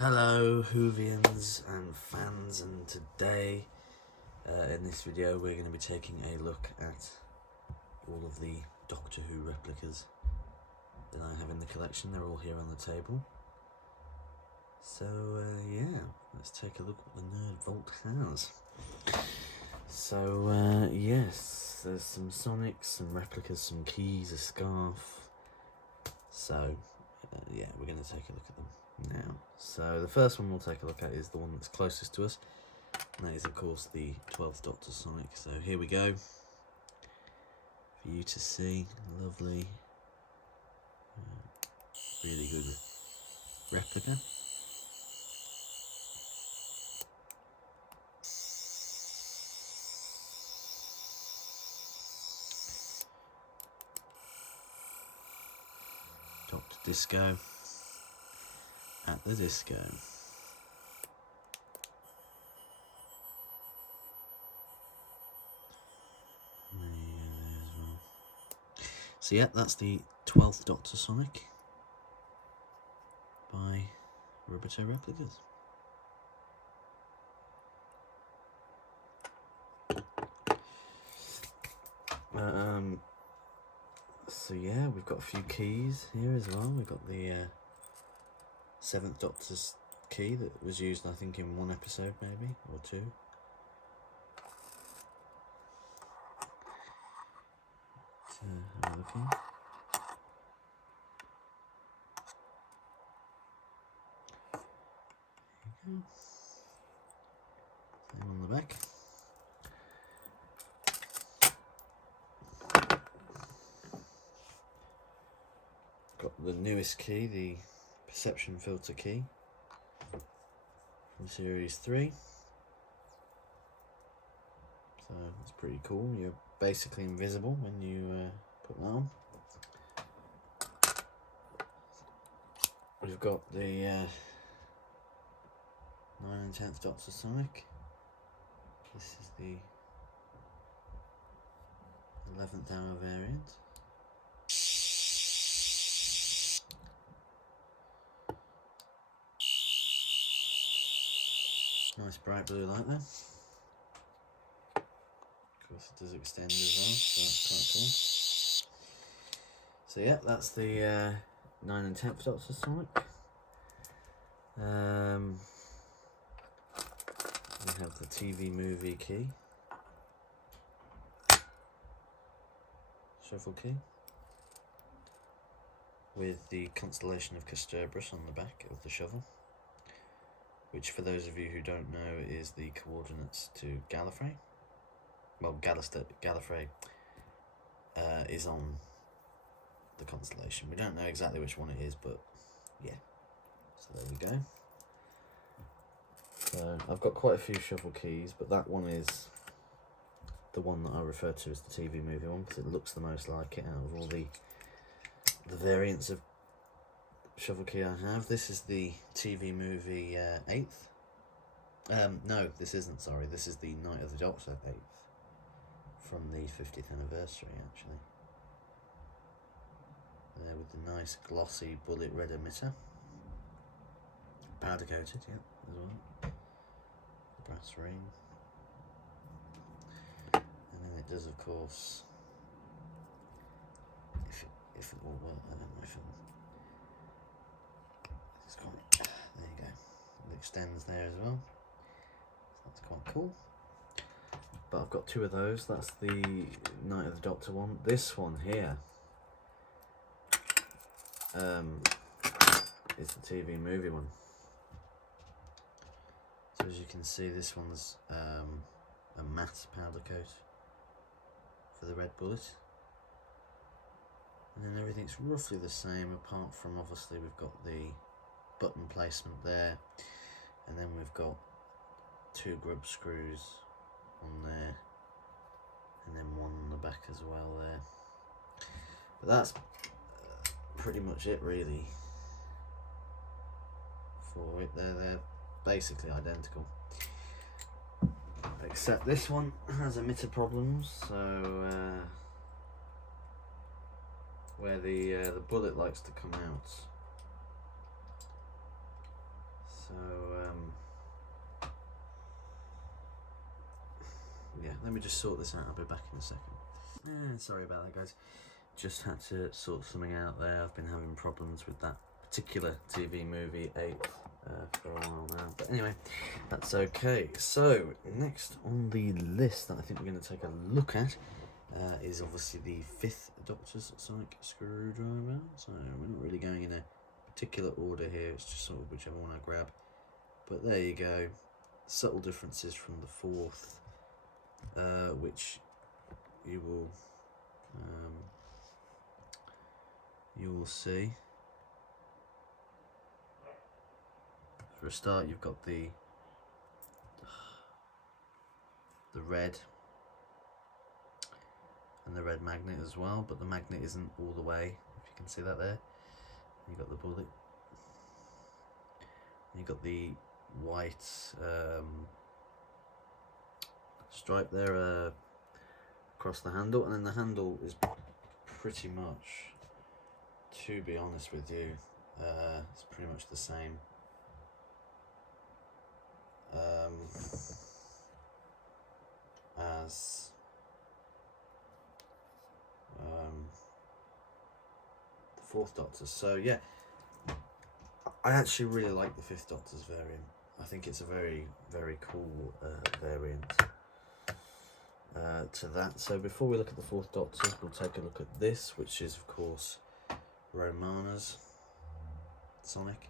Hello Whovians and fans, and today in this video we're going to be taking a look at all of the Doctor Who replicas that I have in the collection. They're all here on the table. So yeah, let's take a look what the Nerd Vault has. So yes, there's some Sonics, some replicas, some keys, a scarf. So yeah, we're going to take a look at them now. So the first one we'll take a look at is the one that's closest to us, and that is of course the 12th Doctor Sonic. So here we go for you to see. Lovely, really good replica. Doctor Disco at the disco. There you go there as well. So yeah, that's the 12th Doctor Sonic by Replica Replicas. So yeah, we've got a few keys here as well. We've got the 7th Doctor's key that was used, I think, in one episode maybe, or two. So have a look here. There you go. Same on the back. Got the newest key, the perception filter key from series 3. So it's pretty cool. You're basically invisible when you put that on. We've got the 9 and 10th Doctor Sonic. This is the 11th hour variant. Nice bright blue light there. Of course it does extend as well, so that's quite cool. So yeah, that's the 9 and 10th Doctor Sonic. We have the TV movie key. Shuffle key. With the constellation of Cerberus on the back of the shovel, which, for those of you who don't know, is the coordinates to Gallifrey. Well, Gallifrey is on the constellation. We don't know exactly which one it is, but yeah. So there we go. So I've got quite a few shovel keys, but that one is the one that I refer to as the TV movie one, because it looks the most like it out of all the variants of shovel key I have. This is the TV movie 8th. No, this isn't, sorry. This is the Night of the Doctor 8th, from the 50th anniversary, actually. There with the nice glossy bullet red emitter. Powder coated, yeah, as well. The brass ring. And then it does, of course, if it will work, I don't know if it will. It's quite, there you go. It extends there as well. So that's quite cool. But I've got two of those. That's the Night of the Doctor one. This one here is the TV movie one. So as you can see, this one's a matte powder coat for the red bullet. And then everything's roughly the same, apart from obviously we've got the button placement there, and then we've got 2 grub screws on there, and then one on the back as well there. But that's pretty much it really for it. They're basically identical, except this one has emitter problems, so where the bullet likes to come out. So yeah, let me just sort this out. I'll be back in a second. Sorry about that, guys. Just had to sort something out there. I've been having problems with that particular TV movie 8 for a while now. But anyway, that's okay. So next on the list that I think we're going to take a look at is obviously the 5th Doctor's sonic screwdriver. So we're not really going in a particular order here. It's just sort of whichever one I grab. But there you go. Subtle differences from the 4th, which you will see. For a start, you've got the red and the red magnet as well, but the magnet isn't all the way, if you can see that there. You've got the bullet. You've got the white stripe there across the handle, and then the handle is pretty much, to be honest with you, it's pretty much the same as the 4th Doctor's. So yeah, I actually really like the 5th Doctor's variant. I think it's a very, very cool variant to that. So before we look at the 4th Doctor's, we'll take a look at this, which is of course Romana's Sonic.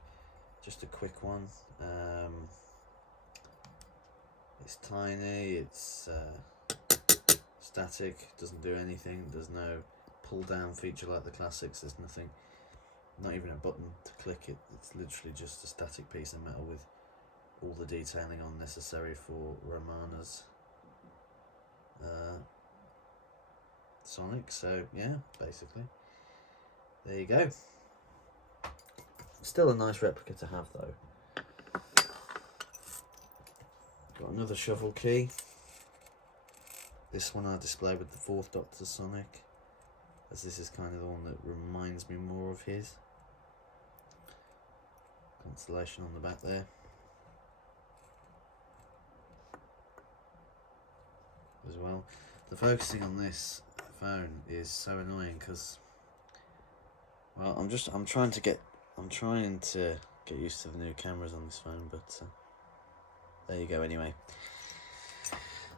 Just a quick one. It's tiny, it's static, doesn't do anything. There's no pull down feature like the classics. There's nothing, not even a button to click it. It's literally just a static piece of metal with all the detailing on necessary for Romana's Sonic. So yeah, basically there you go. Still a nice replica to have though. Got another shovel key. This one I display with the 4th Doctor's Sonic, as this is kind of the one that reminds me more of his. Constellation on the back there. As well. The focusing on this phone is so annoying because, well, I'm trying to get used to the new cameras on this phone, but there you go. Anyway,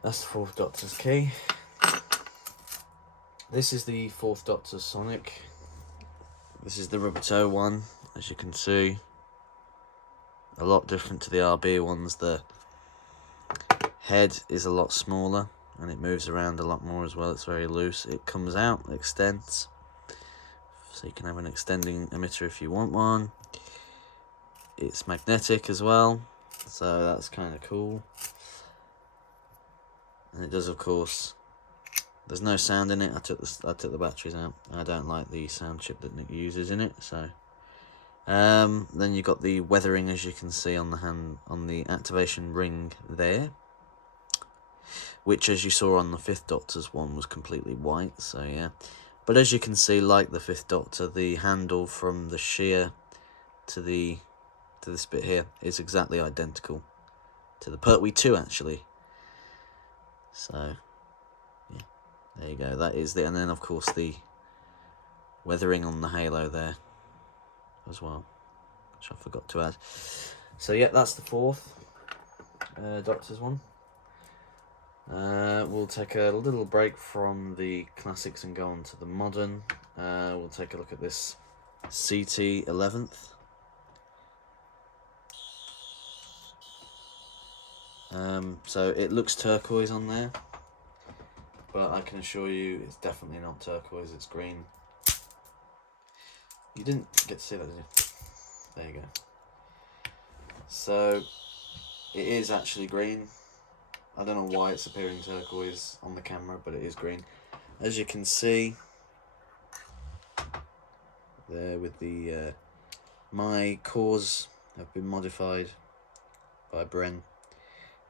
that's the 4th Doctor's key. This is the 4th Doctor's Sonic. This is the rubber toe one, as you can see. A lot different to the RB ones. The head is a lot smaller and it moves around a lot more as well. It's very loose. It comes out, extends, so you can have an extending emitter if you want one. It's magnetic as well, so that's kind of cool. And it does, of course, there's no sound in it. I took the batteries out. I don't like the sound chip that Nick uses in it. So then you've got the weathering, as you can see on the hand, on the activation ring there, which, as you saw on the 5th Doctor's one, was completely white. So yeah, but as you can see, like the 5th Doctor, the handle from the shear to this bit here is exactly identical to the Pertwee 2 actually. So yeah, there you go. That is the, and then of course the weathering on the halo there as well, which I forgot to add. So yeah, that's the 4th Doctor's one. We'll take a little break from the classics and go on to the modern. We'll take a look at this CT 11th. So it looks turquoise on there. but I can assure you it's definitely not turquoise, it's green. You didn't get to see that, did you? There you go. So it is actually green. I don't know why it's appearing turquoise on the camera, but it is green. As you can see there with the my cores have been modified by Bren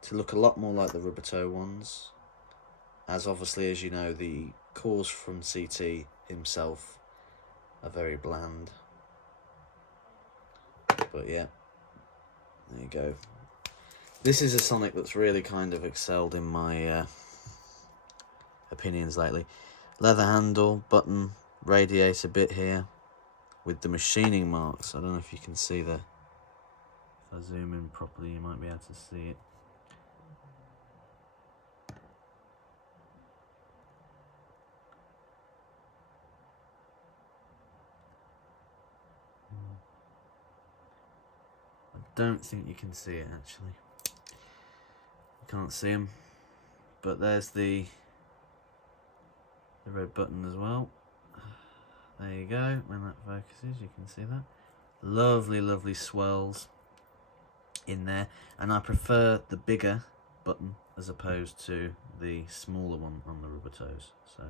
to look a lot more like the rubber toe ones, as obviously, as you know, the cores from CT himself are very bland. But yeah, there you go. This is a Sonic that's really kind of excelled in my opinions lately. Leather handle, button, radiator bit here with the machining marks. I don't know if you can see the... If I zoom in properly, you might be able to see it. I don't think you can see it actually. You can't see them, but there's the red button as well. There you go. When that focuses, you can see that. Lovely, lovely swirls in there, and I prefer the bigger button as opposed to the smaller one on the rubber toes. So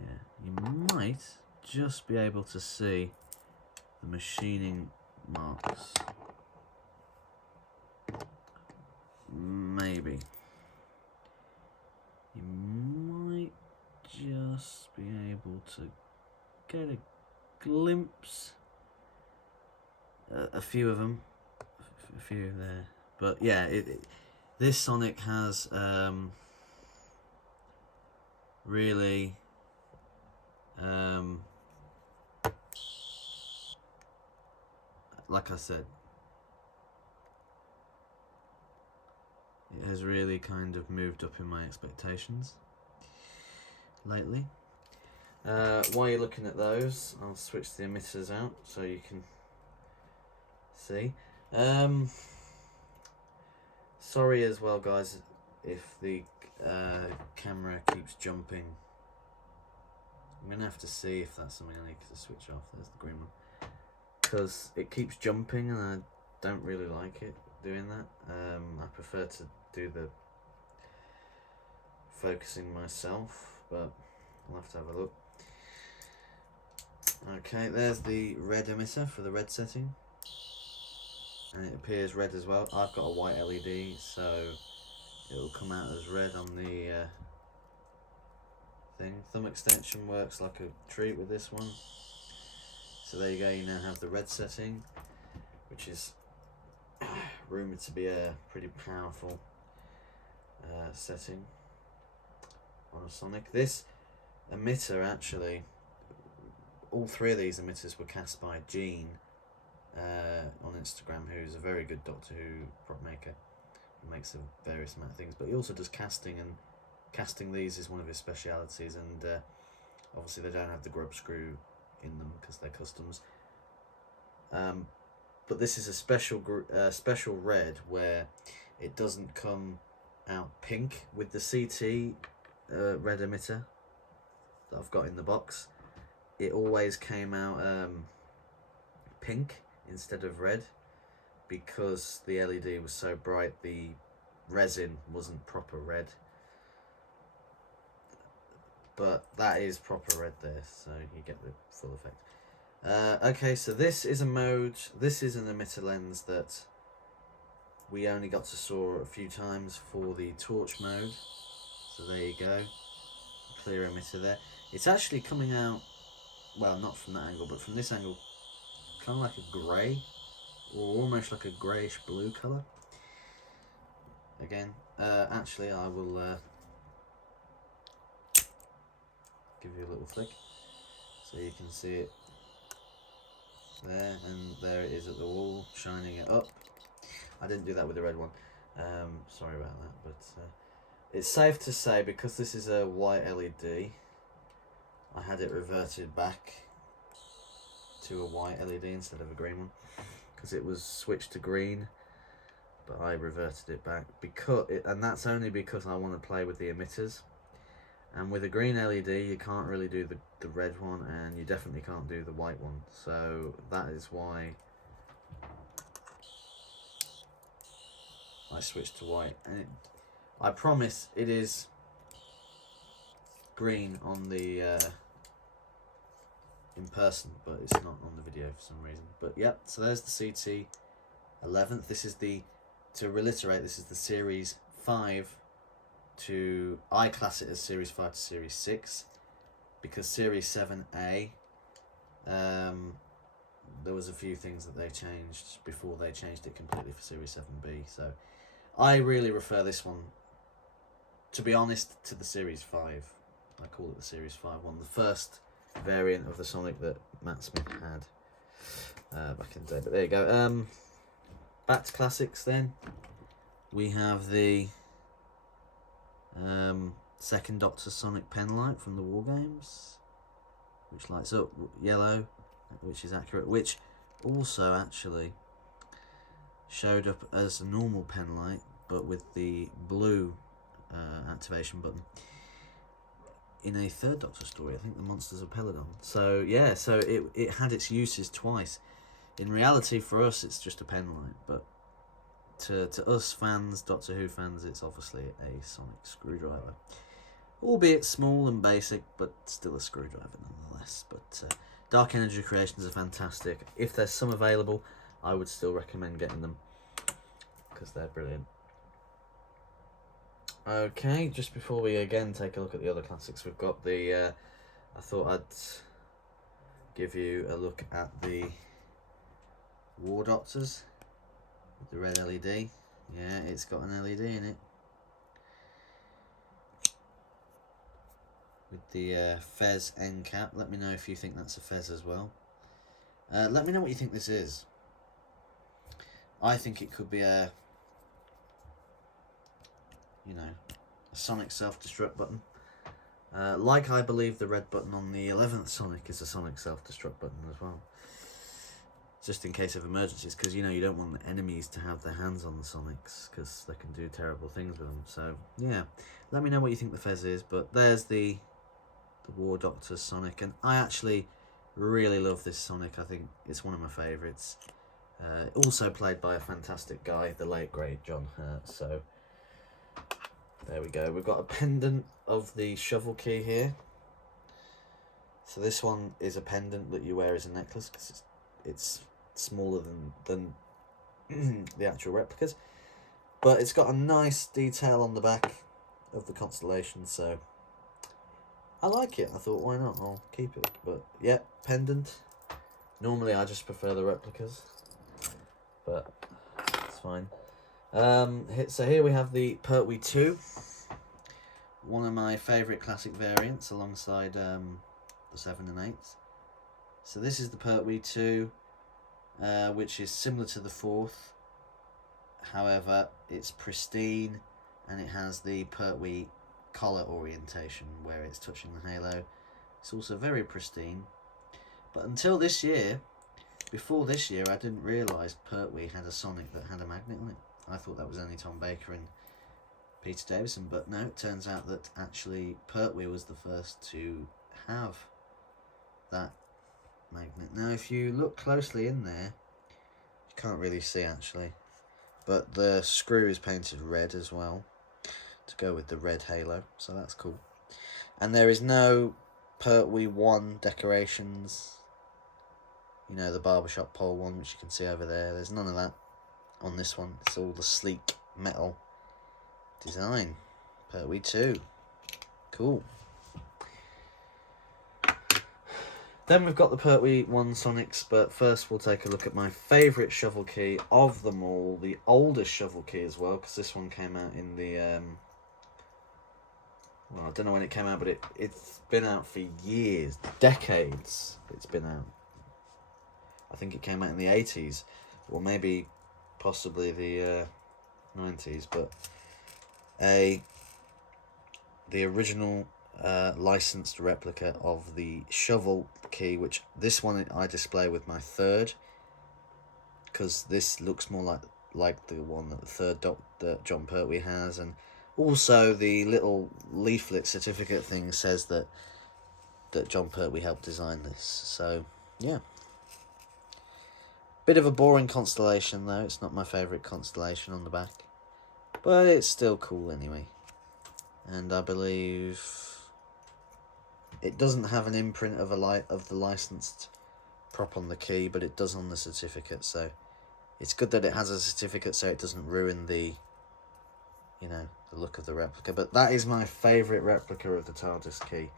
yeah, you might just be able to see the machining marks. Maybe. You might just be able to get a glimpse. A few of them. A few there. But yeah, this Sonic has really like I said, it has really kind of moved up in my expectations lately. While you're looking at those, I'll switch the emitters out so you can see. Sorry as well, guys, if the camera keeps jumping. I'm gonna have to see if that's something I need to switch off. There's the green one, because it keeps jumping and I don't really like it doing that. I prefer to do the focusing myself, but I'll have to have a look. Okay, there's the red emitter for the red setting, and it appears red as well. I've got a white LED, so it'll come out as red on the thing. Thumb extension works like a treat with this one. So there you go, you now have the red setting, which is rumoured to be a pretty powerful setting on a Sonic. This emitter actually, all three of these emitters were cast by Gene on Instagram, who's a very good Doctor Who prop maker. He makes a various amount of things, but he also does casting, and casting these is one of his specialities, and obviously they don't have the grub screw in them because they're customs. But this is a special red where it doesn't come out pink. With the CT red emitter that I've got in the box, it always came out pink instead of red, because the LED was so bright, the resin wasn't proper red. But that is proper red there, so you get the full effect. Okay, so this is a mode, this is an emitter lens that we only got to saw a few times for the torch mode. So there you go, clear emitter there. It's actually coming out, well, not from that angle, but from this angle, kind of like a grey, or almost like a greyish blue colour. Again, actually I will give you a little flick so you can see it there, and there it is at the wall, shining it up. I didn't do that with the red one, sorry about that, but it's safe to say, because this is a white LED, I had it reverted back to a white LED instead of a green one, because it was switched to green, but I reverted it back, and that's only because I want to play with the emitters. And with a green LED, you can't really do the red one, and you definitely can't do the white one. So that is why I switched to white. And I promise it is green on the in person, but it's not on the video for some reason. But yep, so there's the CT 11th. This is the, to reiterate, this is the Series 5 to, I class it as Series 5 to Series 6, because Series 7A, there was a few things that they changed before they changed it completely for Series 7B. So I really refer this one, to be honest, to the Series 5. I call it the Series 5 one, the first variant of the Sonic that Matt Smith had back in the day. But there you go. Back to classics then. We have the second Doctor Sonic pen light from the War Games, which lights up yellow, which is accurate, which also actually showed up as a normal pen light, but with the blue activation button in a third Doctor story, I think the Monsters of Peladon. So yeah, so it had its uses twice. In reality, for us, it's just a pen light, but to us fans, Doctor Who fans, it's obviously a sonic screwdriver. Albeit small and basic, but still a screwdriver nonetheless. But Dark Energy Creations are fantastic. If there's some available, I would still recommend getting them, because they're brilliant. Okay, just before we again take a look at the other classics, we've got the, I thought I'd give you a look at the War Doctors with the red LED. Yeah, it's got an LED in it. With the Fez end cap. Let me know if you think that's a Fez as well. Let me know what you think this is. I think it could be a, you know, a Sonic self-destruct button. Like I believe the red button on the 11th Sonic is a Sonic self-destruct button as well. Just in case of emergencies, because, you know, you don't want the enemies to have their hands on the Sonics, because they can do terrible things with them. So, yeah, let me know what you think the Fez is. But there's the War Doctor Sonic, and I actually really love this Sonic. I think it's one of my favourites. Also played by a fantastic guy, the late great John Hurt. So there we go. We've got a pendant of the shovel key here. So this one is a pendant that you wear as a necklace, because it's smaller than the actual replicas, but it's got a nice detail on the back of the constellation, so I like it. I thought, why not? I'll keep it. But yeah, pendant. Normally I just prefer the replicas, but it's fine. So here we have the Pertwee 2, one of my favourite classic variants, alongside the 7 and 8. So this is the Pertwee 2, which is similar to the 4th. However, it's pristine, and it has the Pertwee collar orientation where it's touching the halo. It's also very pristine. But until this year, before this year, I didn't realise Pertwee had a Sonic that had a magnet on it. I thought that was only Tom Baker and Peter Davison, but no, it turns out that actually Pertwee was the first to have that magnet. Now if you look closely in there, you can't really see actually, but the screw is painted red as well to go with the red halo, so that's cool. And there is no Pertwee 1 decorations, you know, the barbershop pole one which you can see over there. There's none of that on this one. It's all the sleek metal design. Pertwee 2, cool. Then we've got the Pertwee 1 Sonics, but first we'll take a look at my favourite shovel key of them all, the oldest shovel key as well, because this one came out in the, well, I don't know when it came out, but it's been out for years, decades it's been out. I think it came out in the 80s, or maybe possibly the 90s, but the original licensed replica of the shovel key, which this one I display with my third, because this looks more like the one that the third that John Pertwee has, and Also, the little leaflet certificate thing says that John Pertwee helped design this. So, yeah. Bit of a boring constellation, though. It's not my favourite constellation on the back. But it's still cool anyway. And I believe it doesn't have an imprint of the licensed prop on the key, but it does on the certificate. So it's good that it has a certificate, so it doesn't ruin the, you know, the look of the replica. But that is my favourite replica of the TARDIS key,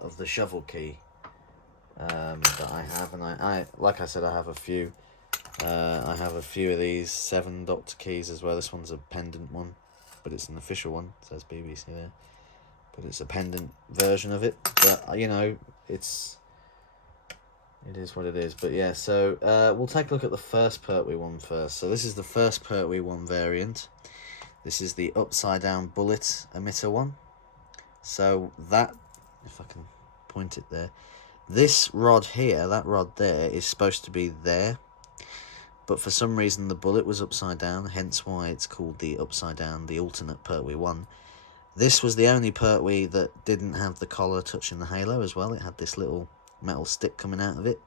of the shovel key that I have. And I like I said, I have a few. I have a few of these 7 Doctor keys as well. This one's a pendant one, but it's an official one. It says BBC there, but it's a pendant version of it. But you know, it is what it is. But yeah, so we'll take a look at the first Pertwee one first. So this is the first Pertwee one variant. This is the upside down bullet emitter one. So that, if I can point it there, this rod here, that rod there, is supposed to be there. But for some reason the bullet was upside down, hence why it's called the upside down, the alternate Pertwee 1. This was the only Pertwee that didn't have the collar touching the halo as well. It had this little metal stick coming out of it.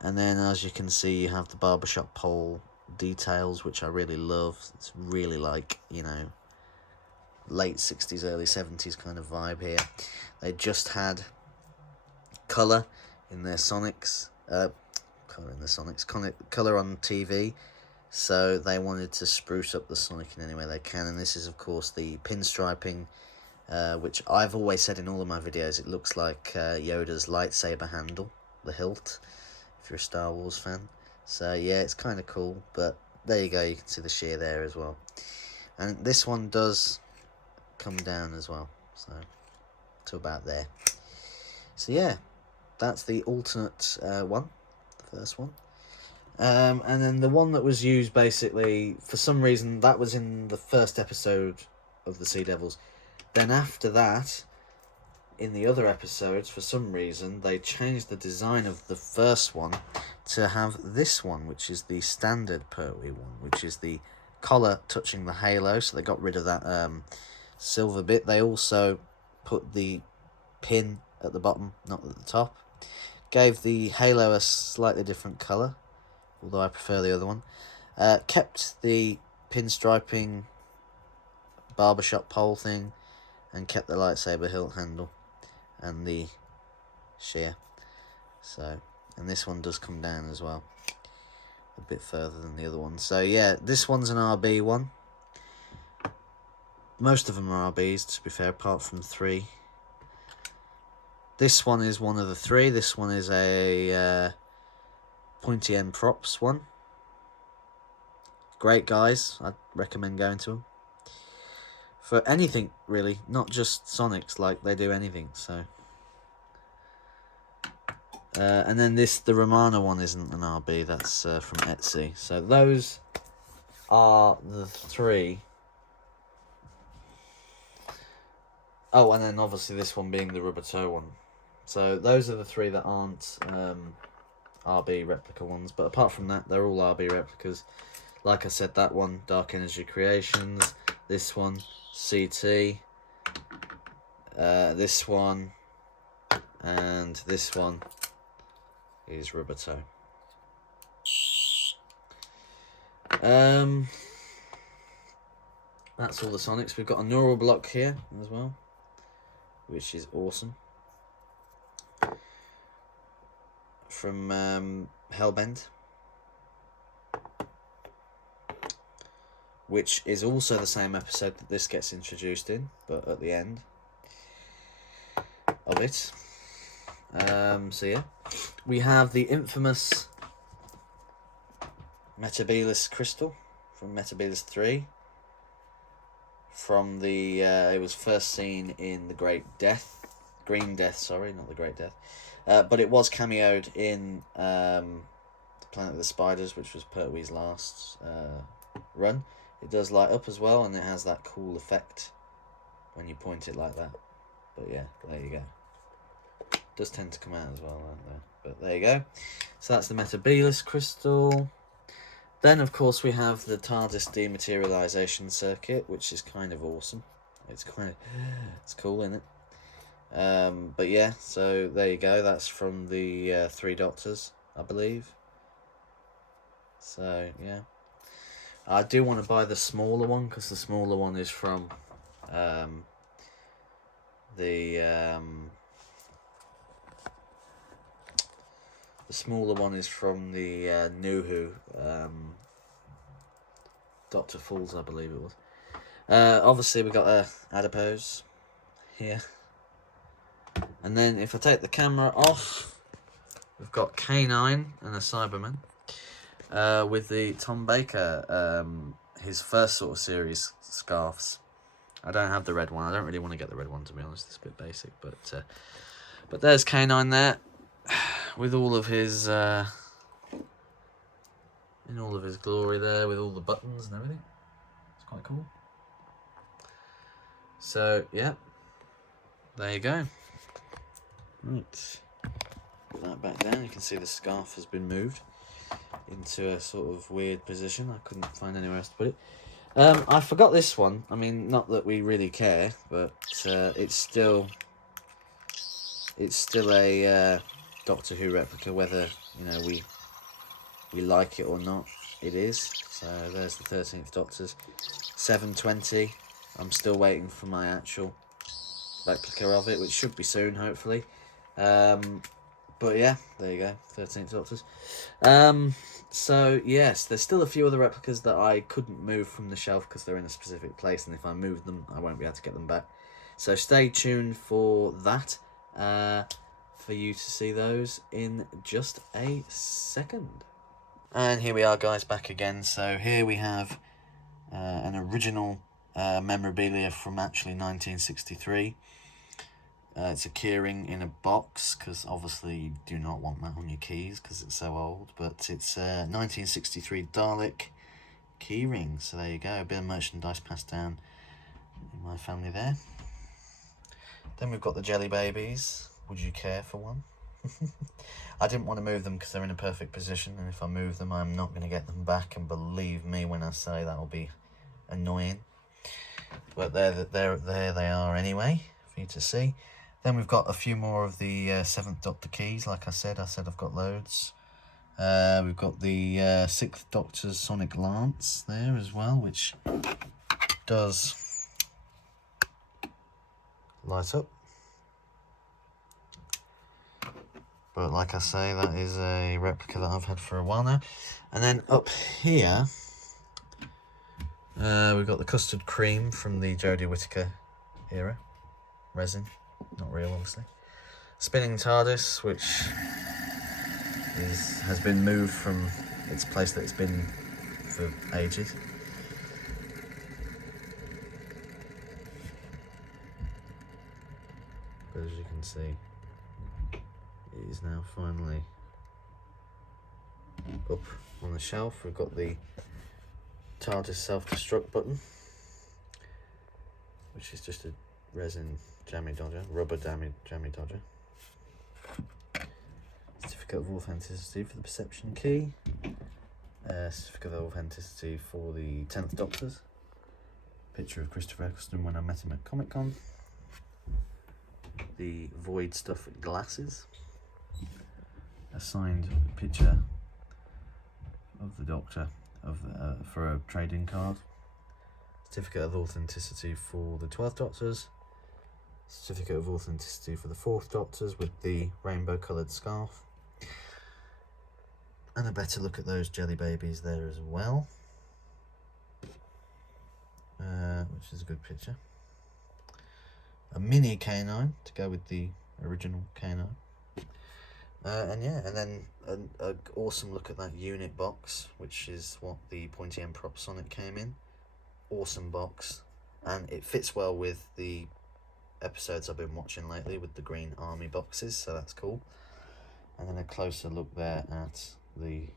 And then, as you can see, you have the barbershop pole details, which I really love. It's really like, you know, late 60s, early 70s kind of vibe here. They just had colour in their Sonics, colour on TV, so they wanted to spruce up the Sonic in any way they can. And this is, of course, the pinstriping, which I've always said in all of my videos, it looks like Yoda's lightsaber handle, the hilt, if you're a Star Wars fan. So yeah, it's kind of cool, but there you go, you can see the shear there as well. And this one does come down as well, so to about there. So yeah, that's the alternate one, the first one. And then the one that was used, basically, for some reason, that was in the first episode of the Sea Devils. Then after that, in the other episodes, for some reason, they changed the design of the first one to have this one, which is the standard Pertwee one, which is the collar touching the halo. So they got rid of that silver bit. They also put the pin at the bottom, not at the top. Gave the halo a slightly different colour, although I prefer the other one. Kept the pinstriping barbershop pole thing, and kept the lightsaber hilt handle and the shear. So, and this one does come down as well, a bit further than the other one. So yeah, this one's an RB one. Most of them are RBs, to be fair, apart from 3. This one is one of the 3. This one is a pointy end props one. Great guys. I'd recommend going to them. For anything, really. Not just Sonics, like they do anything, so. And then the Romana one isn't an RB, that's from Etsy. So those are the 3. Oh, and then obviously this one being the rubber toe one. So those are the 3 that aren't RB replica ones. But apart from that, they're all RB replicas. Like I said, that one, Dark Energy Creations. This one, CT. This one. And this one is rubber toe. That's all the Sonics. We've got a neural block here as well, which is awesome. From Hellbend, which is also the same episode that this gets introduced in, but at the end of it. So yeah, we have the infamous Metabilis crystal from Metabilis 3. From the it was first seen in the Green Death, sorry, not the Great Death. But it was cameoed in the Planet of the Spiders, which was Pertwee's last run. It does light up as well, and it has that cool effect when you point it like that. But yeah, there you go. It does tend to come out as well, right there. But there you go. So that's the Metabilis crystal. Then, of course, we have the TARDIS dematerialization circuit, which is kind of awesome. It's cool, isn't it? But yeah, so there you go. That's from the Three Doctors, I believe. So yeah, I do want to buy the smaller one because the smaller one is from the smaller one is from the New Who, Dr. Falls, I believe it was. Obviously, we got a adipose here. And then if I take the camera off, we've got K9 and a Cyberman. With the Tom Baker, his first sort of series scarves. I don't have the red one. I don't really want to get the red one, to be honest. It's a bit basic, but there's K9 there, with all of his in all of his glory there, with all the buttons and everything. It's quite cool. So yeah, there you go. Right, put that back down. You can see the scarf has been moved into a sort of weird position. I couldn't find anywhere else to put it. I forgot this one. I mean, not that we really care, but it's still a Doctor Who replica, whether we like it or not. It is. So there's the 13th Doctor's 720. I'm still waiting for my actual replica of it, which should be soon, hopefully. But yeah, there you go, 13th Doctors. So yes, there's still a few other replicas that I couldn't move from the shelf because they're in a specific place, and if I move them, I won't be able to get them back. So stay tuned for that, for you to see those in just a second. And here we are, guys, back again. So here we have an original memorabilia from actually 1963. It's a keyring in a box, because obviously you do not want that on your keys because it's so old. But it's a 1963 Dalek keyring. So there you go, a bit of merchandise passed down in my family there. Then we've got the Jelly Babies. Would you care for one? I didn't want to move them because they're in a perfect position, and if I move them, I'm not going to get them back. And believe me when I say that will be annoying. But there they are anyway, for you to see. Then we've got a few more of the 7th Doctor keys. Like I said I've got loads. We've got the 6th Doctor's Sonic Lance there as well, which does light up. But like I say, that is a replica that I've had for a while now. And then up here, we've got the Custard Cream from the Jodie Whittaker era. Resin. Not real, obviously. Spinning TARDIS, which has been moved from its place that it's been for ages. But as you can see, it is now finally up on the shelf. We've got the TARDIS self-destruct button, which is just a resin jammy dodger, rubber jammy dodger. Certificate of authenticity for the perception key. Certificate of authenticity for the 10th Doctors. Picture of Christopher Eccleston when I met him at Comic-Con. The Void Stuff glasses. A signed picture of the Doctor for a trading card. Certificate of authenticity for the 12th Doctors. Certificate of authenticity for the 4th Doctors with the rainbow coloured scarf. And a better look at those Jelly Babies there as well. Which is a good picture. A mini K9 to go with the original K9. And yeah, and then an awesome look at that unit box, which is what the Pointy End Prop Sonic came in. Awesome box, and it fits well with the episodes I've been watching lately with the green army boxes, so that's cool. And then a closer look there at the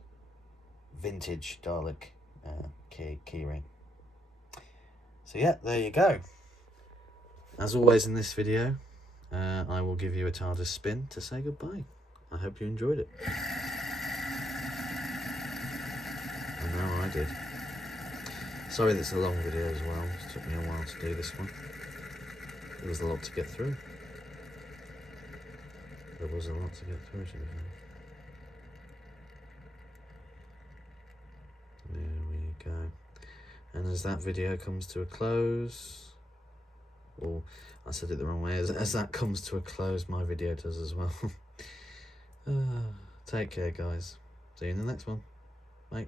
vintage Dalek keyring. So yeah, there you go. As always in this video, I will give you a TARDIS spin to say goodbye. I hope you enjoyed it. And now did. Sorry that's a long video as well. It took me a while to do this one. There was a lot to get through. There was a lot to get through, to be fair. There we go. And as that video comes to a close, or I said it the wrong way, as that comes to a close, my video does as well. Take care, guys. See you in the next one. Bye.